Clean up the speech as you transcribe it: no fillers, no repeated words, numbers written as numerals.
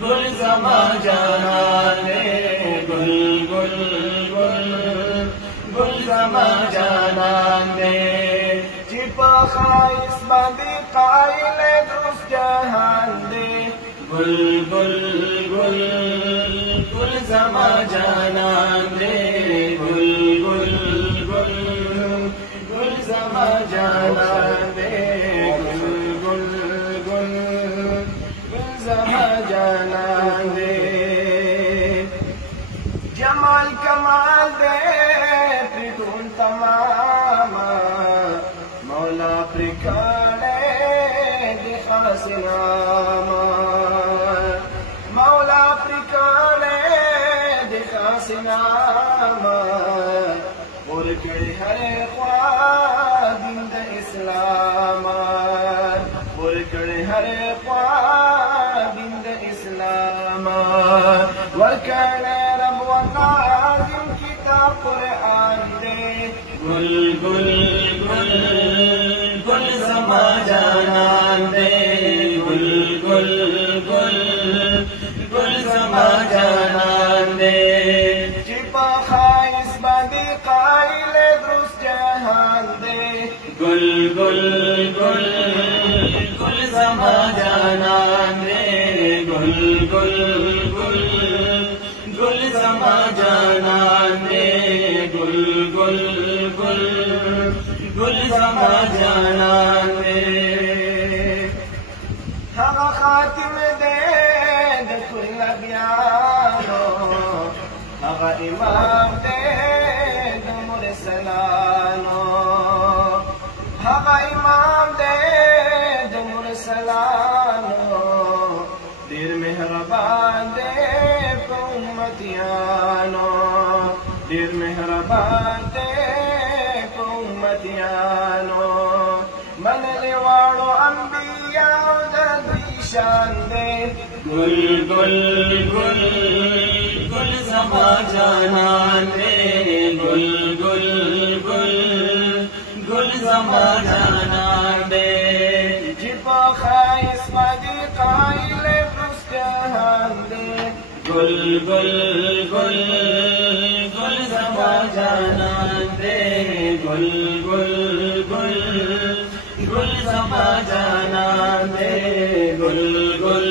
गुल समा जाना दे, गुल गुल गुल गुल समा जाना दे। चिपा खाइस बाबी कायल दुरुस्त जहान दे, गुल गुल गुल गुल समा जाना दे, गुल गुल गुल गुल समा जाना दे, गुल गुल गुल गुल समा जाना दे। जमाल कमाल दे त्रिगुण तमाम, मौला प्रिकाड़े दिखा सिनामा, मौला प्रिकाड़े दिखा सिनामा। और गए हरे ख्वाबिंद इस्लाम, और गए हरे ख्वाबिंद इस्लाम। वरकड़े रब व नाज़िम किताब कुरआन दे, गुल गुल गुल गुल समा जाना दे, गुल गुल गुल गुल समा जाना दे। चिपा खाइस बादी कायल दुरुस्त जहान दे, गुल गुल गुल गुल समा जाना दे, गुल गुल गुल गुल समा जाना दे, गुल गुल गुल गुल समा जाना दे। हम खातिम दे कुल अबियानो, हम इमाम दे मुरसलानो, हम इमाम दे मुरसलानो। दिल मेहरबान दे उम्मतियानो, दिल मेहरबान दे उम्मतियानो। मनने वालो अंबिया दी शान दे, गुल गुल गुल गुल समा जाना दे, गुल गुल गुल गुल समा जाना दे। जिपा खाइस बादी कायल दुरुस्त जहान दे, गुल गुल गुल गुल समा जाना दे, गुल गुल गुल गुल समा जाना दे, गुल गुल